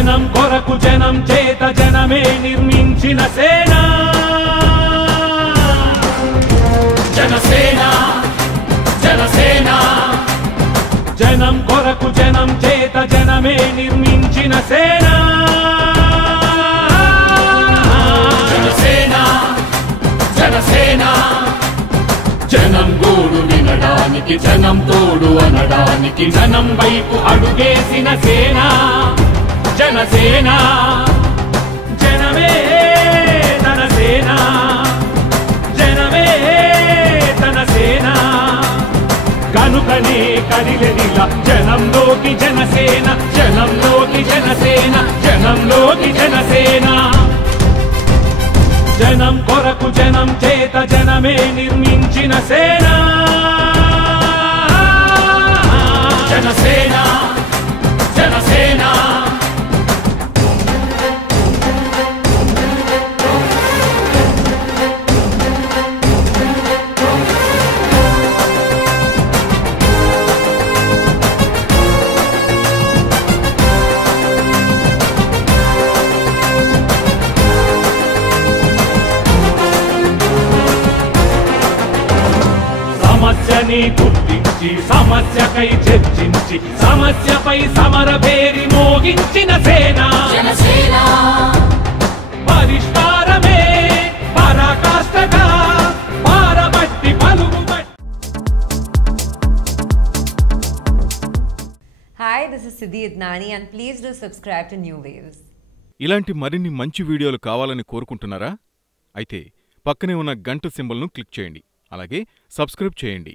జనం కొరకు జనం చేత జనమే నిర్మించిన సేన జనసేన జనసేన జనం కొరకు జనం చేత జనమే నిర్మించిన సేన జనసేన జనసేన జనం గోడు వినడానికి జనం తోడు అనడానికి జనం వైపు అడుగేసిన సేన జనసేన జనమే తన సేన జనమే తన సేన కనుకనే కదిలెదిలా జనంలోకి జనసేన జనంలోకి జనసేన జనంలోకి జనసేన జనం కొరకు జనం చేత జనమే నిర్మించిన సేన జనసేన జనసేన సమస్యని గుర్తించి సమస్యకై చర్చించి సమస్యపై సమర పేరి మోగించిన సేన Janasena పరిష్కారమే పరాకాష్ఠగా పారబట్టి పలుగుబట్టి. Hi, this is Siddhi Idnani and please do subscribe to New Waves. ఇలాంటి మరిన్ని మంచి వీడియోలు కావాలని కోరుకుంటున్నారా? అయితే పక్కనే ఉన్న గంట సింబల్ను క్లిక్ చేయండి. అలాగే సబ్స్క్రైబ్ చేయండి.